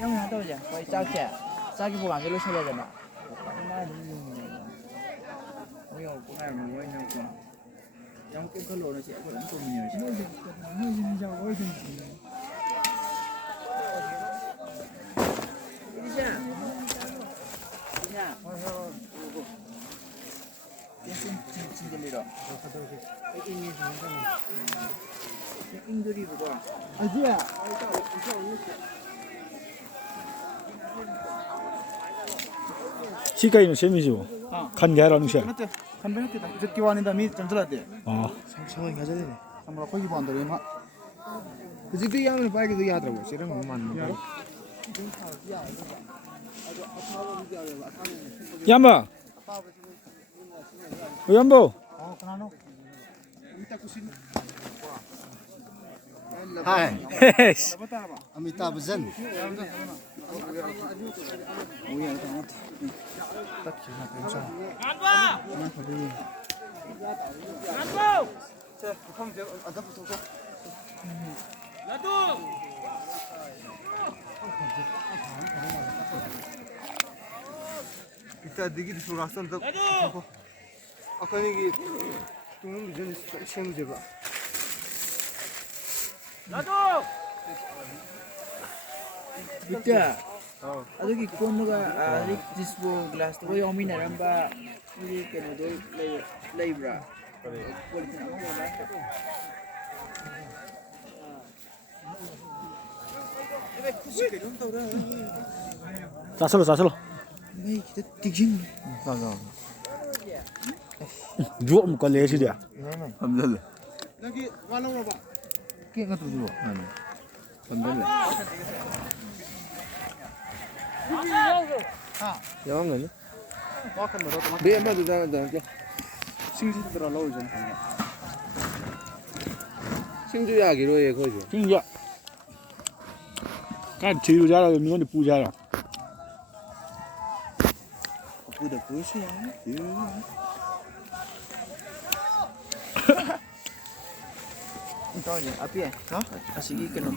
영상 떠오지? 거의 짧게 보고 안 눌러셔야 되나? 오늘 꼬마를 먹고 있는 거. 영국 걸로 sẽ vẫn cùng nhiều chứ. 시가이는 셈이죠. 간계하라는 시. 담배한테 다 이렇게 왔는데 미 전절한테. 아, 상상이 가져야 아무라 거기 보안다 이마. 그지도 양을 빨기도 야더라고. 싫은 거 많은 거. 얌바. 얌보. 그나노. Hai, 헤이씨. Amitabh Bachchan. 이따 네기 들어갔어 너. 아까 네기 동물 전에 생도 제가. Bida. Adugi konuga rik disbo glass to yung minaramba hindi kano do labra. 자슬로. May kita tiging. 누워 먹고 내시랴. Alhamdulillah. 여기 와놓으라 봐. Kaya nga tutuwa. Alhamdulillah. Yawan nga niya. 와kan 너. Di, ama, doon. 싱싱 들어 넣어 좀. Singju yagi로 해, 거죠. 진짜. 간 제일 잘하는 미원이 부자라. 부대 보시야. Ito niya, api eh. Asigi kano.